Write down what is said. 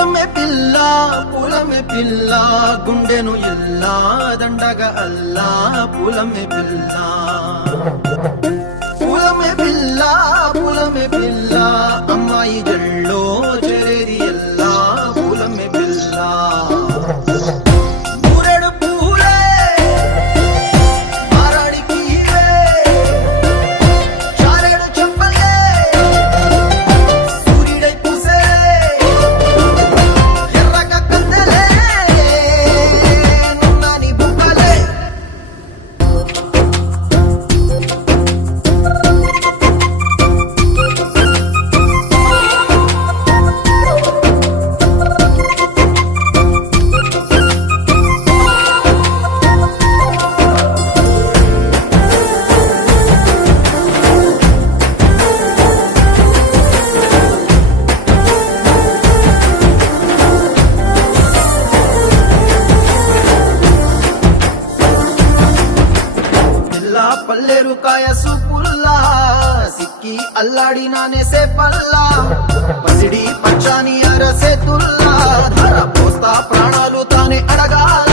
పూలమే పిల్ల గుండెను ఎల్లా దండగ అల్లా పూలమే పిల్ల అమ్మాయి జల్లో చెరేది ఎల్లా పూలమే పిల్ల మూరెడు పూలే మారాడి కీలే చారెడు చెప్పలే సూర్యుడై పూసే ఎర్రగ కందలే నున్నాని బుక్కలే పల్లెరు కాయ సూపుల్లా సిక్కి అల్లాడి నానేసే పల్లా పసిడి పచ్చాని అరసే తుల్లా ధర పోస్తా ప్రాణాలు తానే అడగాల